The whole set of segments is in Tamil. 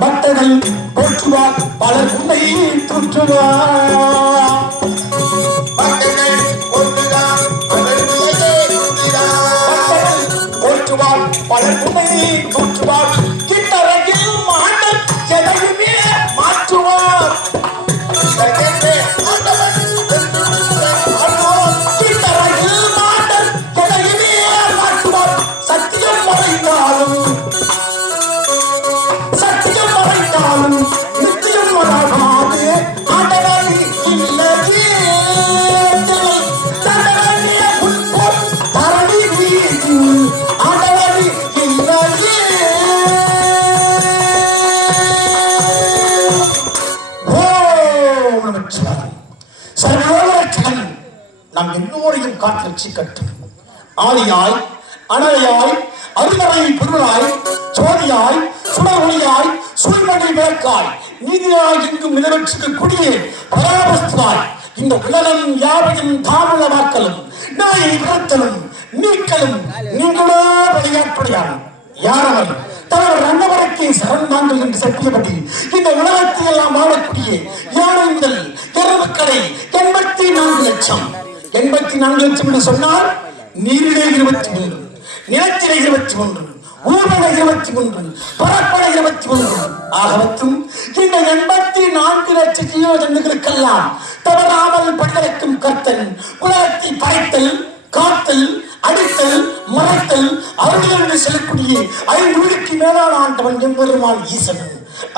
பக்தர்கள் போற்றுவார் பலர் உன்னை தூற்றுவார் பலர் உன்னை தூற்றுவார் கிட்டரையில் மாண்டல் எதையுமே மாற்றுவார் கிட்டரையில் மாண்டல் எதையுமே மாற்றுவார் சத்தியம் மறைந்தாலும் நிச்சயம் மறவாது ஆண்டவனி இல்லையே தண்டவனிய உட்போல் தரணி வீதி ஆண்டவனி இல்லையே ஓம் நமச்சிவாய சர்வோலட்சணம் நம் எல்லோரையும் காத்து ரட்சிக்கட்டும் ஆதியாய் அனலையாய் அருமறை பொருளாய் சோதியாய் சுடஒளியாய் சூழ்மணி விளக்காய் நீதியாய் எங்கும் நிலவற்றுக்கு குடியே பராபஸ்தாய் இந்த உலகம் யாவையும் தாமதமாக்கலும் நாயை விரத்தலும் நீக்கலும் நீங்களோ வழியாற்படையாகும் யாரவர் தலைவர் அன்னவரக்கே சரண் தாங்கள் என்று சத்தியப்படி இந்த உலகத்தில் எல்லாம் வாழக்கூடிய யானை முதல் எருமக்கடை 84 லட்சம் 84 லட்சம் என்று சொன்னால் நீரிலே 23 நிலத்திலே 23 ஊர்வன 23 பரப்பன 23 ஆகவற்றும் இந்த 84 லட்சம் ஜீவஜந்துகளுக்கெல்லாம் தவறாமல் படைக்கும் கர்த்தன் உலகத்தை படைத்தல் காத்தல் அடித்தல் மறைத்தல் அவர்கள் என்று சொல்லக்கூடிய 5 வீடுக்கு மேலான ஆண்டவன் எம்பெருமான் ஈசன்.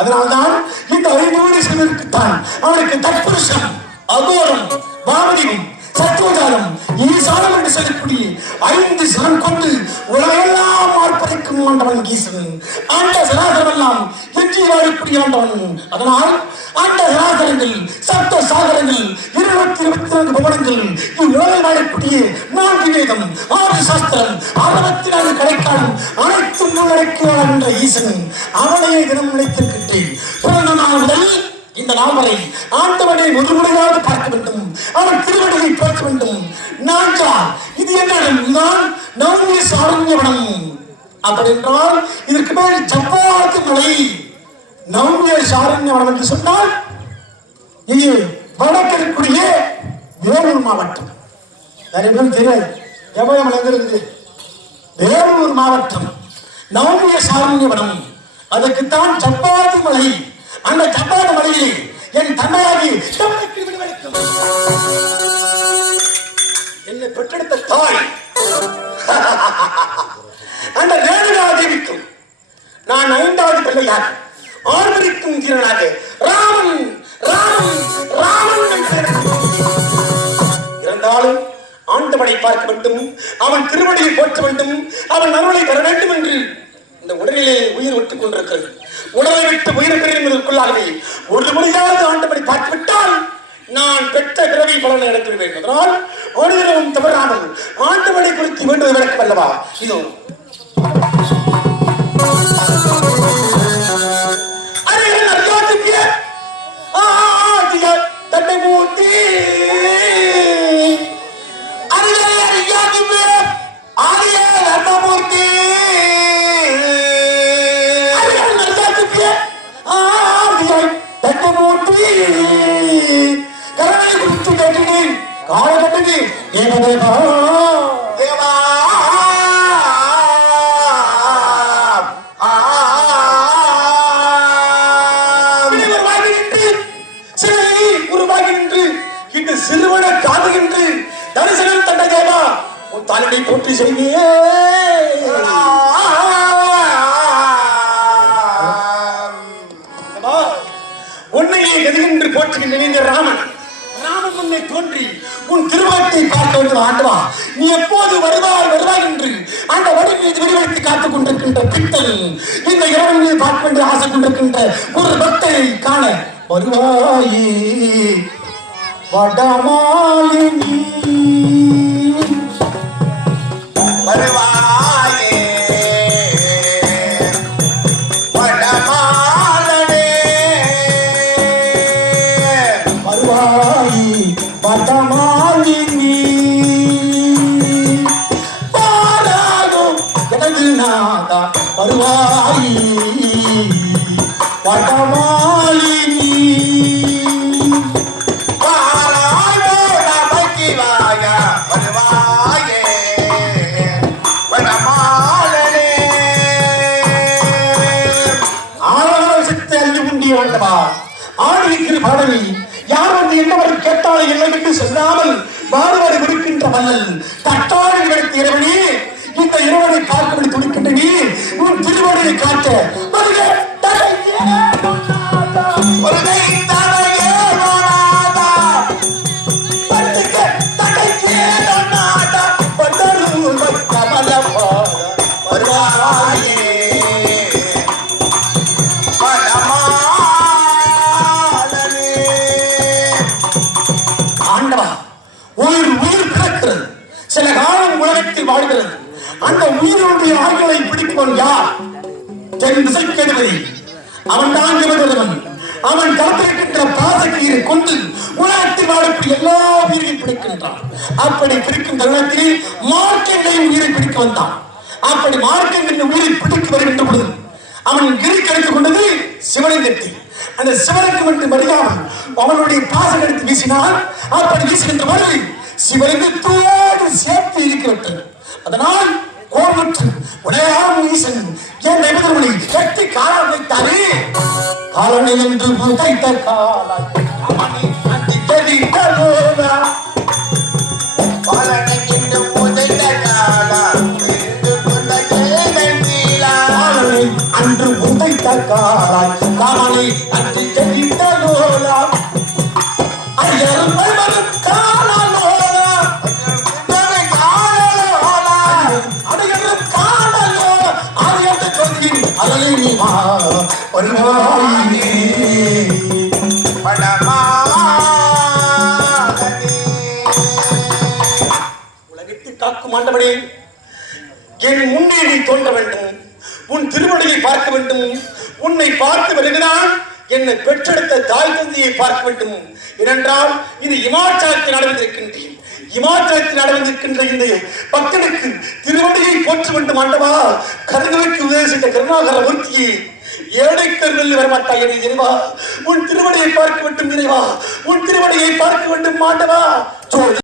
அதனால்தான் இந்த 5 வீடு சொல்வதற்குத்தான் அவனுக்கு தற்புருஷம் அகோரம் வாமதியும் சத்துவஜாலம் ஈசானம் என்று சொல்லக்கூடிய 5 சிரம் கொண்டு உலகெல்லாம் மார்பதைக்கும் ஆண்டவன் ஈசன். ஆண்ட சராசரெல்லாம் எஞ்சி வாழக்கூடிய ஆண்டவன். அதனால் ஆண்ட சராசரங்கள் சப்த சாகரங்கள் 24 பவனங்கள் இவ்வுலகில் வாழக்கூடிய 4 வேதம் 6 சாஸ்திரம் 64 கடைக்காலம் அனைத்தும் உள்ளடக்கியவன் என்ற ஈசன் அவனையே தினம் நினைத்திருக்கின்றேன். பிறந்த நாள் முதல் இந்த நாள் வரை ஆண்டவனை ஒரு முறையாக பார்க்க வேண்டும், அவன் திருவடியை பார்க்க வேண்டும். நான்கால் இது என்ன நவமிய சாரண்யவனம் அப்படி என்றால் இதற்கு மேல் ஜப்பாத்து மலை நவமிய சாரண்யவனம் என்று சொன்னால் இது வடக்கிற்குரிய வேலூர் மாவட்டம். நிறைய பேர் தெரியாது எவ்வளவு இருக்குது. வேலூர் மாவட்டம் நவமிய சாரண்யவனம் அதற்குத்தான் ஜப்பாத்து மலை. அந்த ஜப்பாத்து மலையிலே என் தந்தையாகி என்னை பெற்றெடுத்த தாய் அந்த ரேணுகாதேவிக்கும் நான் 5வது பிள்ளையாக ஆர்வரிக்கும் கீரனாக ராமன் ராமன் ராமன் இருந்தாலும் ஆண்டவனை பார்க்க வேண்டும், அவன் திருவடியை போற்ற வேண்டும், அவன் அருளை பெற வேண்டும் என்று இந்த உடலிலே உயிர் விட்டுக் கொண்டிருக்கிறது. உடலை விட்டு உயிர் பெறுவதற்குள்ளாகவே ஒரு முறையாவது ஆண்டவனை பார்த்துவிட்டால் நான் பெற்ற பிறவி பலனை அடைந்துவிடுவேன். அதனால் ஒருவரும் தவறாமல் ஆண்டவனை குறித்து வேண்டுவது விளக்கம் அல்லவா? இதோ தன்னை மூர்த்தி கரனை குறித்து கேட்டேன். கால கட்டது தேவதேவா தேவா உருவாகி நின்று இந்த சிறுவன காதுகின்று தரிசனம் தந்த தேவா உன் தலையை போற்றி செய்ய உன்னையே எதுகின்று போற்றுகின்ற ராமன் ராமன் உன்னை தோன்றி உன் திருமணத்தை பார்க்க வேண்டும். ஆண்டவா நீ எப்போது வருவாய் என்று அந்த வடி மீது விரிவெடுத்து காத்துக் கொண்டிருக்கின்ற பித்தல் இந்த இரவன் மீது பார்க்க வேண்டிய ஆசை கொண்டிருக்கின்ற ஒரு பக்தரை காண வருவாயே வடமாலினி வருவாயே வடமாலனே வருவாயே ஆண்டவா ஆடிக்கிற பாடவி யார் வந்து என்னவரை கேட்டாலும் இல்லை என்று சொல்லாமல் மாறுபாடு கொடுக்கின்ற வல்லல் தட்டாடு கிடைத்த இறைவனே இந்த இறைவனை பார்க்க துடிக்கின்ற நீ உன் திருவடியை காட்ட வருக தடையே நாதா வருகை தடையே நாதா பட்டுக்க தடையே நாதா பதரும் கமலபாத வருவாயே ஆண்டவா உயிர் பிறக்கிறது சில காலம் உலகத்தில் வாழ்கிறது அந்த உயிரினுடைய ஆய்களை பிடிப்பவன் யார் தென் திசைக்கேதுவை அவன் தான் ஜெகதேவன் அவன் கருத்திருக்கின்ற பாசக்கீரை கொண்டு உலகத்தில் வாழக்கூடிய எல்லா உயிரையும் பிடிக்கின்றான் அப்படி பிடிக்கும் தருணத்தில் மார்க்கெண்டையும் உயிரை பிடிக்க வந்தான் அப்படி மார்க்கெண்ட உயிரை பிடிக்க வருகின்ற பொழுது அவன் கிரி கிடைத்துக் கொண்டது சிவனை கட்டி அந்த சிவனுக்கு மட்டும் மறியாமல் அவனுடைய பாசம் எடுத்து வீசினால் அப்படி வீசுகின்ற பொழுது சிவலிங்கத்தோடு சேர்த்து இருக்கிறது அதனால் கோபுற்று உடையாம் ஈசன் என் நெபுதர்மனை கட்டி காலம் வைத்தாரே காலனை என்று புதைத்த காலம் அன்று புதைத்த காலாய் காலனை அன்று தெரிந்த லோலா ஐயரும் பல்வரும் காலலோலா அடையரும் காலலோலா ஆரியத்தை சொல்லி அதனை நீ மா வருவாயே உலகத்தை காக்கும் ஆண்டவனே என் முன்னே நீ தோன்ற வேண்டும் உன் திருவடியை பார்க்க வேண்டும் உன்னை பார்த்து வருகிறான் என்னை பெற்றெடுத்த தாய் தந்தையை பார்க்க வேண்டும் ஏனென்றால் இது இமாச்சலத்தில் நடந்திருக்கின்றேன் இமாச்சலத்தில் நடந்திருக்கின்ற இந்த பக்தனுக்கு திருவடியை போற்ற வேண்டும் ஆண்டவா கருணைக்கு உதவி கருணாகர மூர்த்தியை ஏழை கருவில் வரமாட்டாய் என இறைவா உன் திருவடியை பார்க்க வேண்டும் இறைவா உன் திருவடியை பார்க்க வேண்டும் ஆண்டவா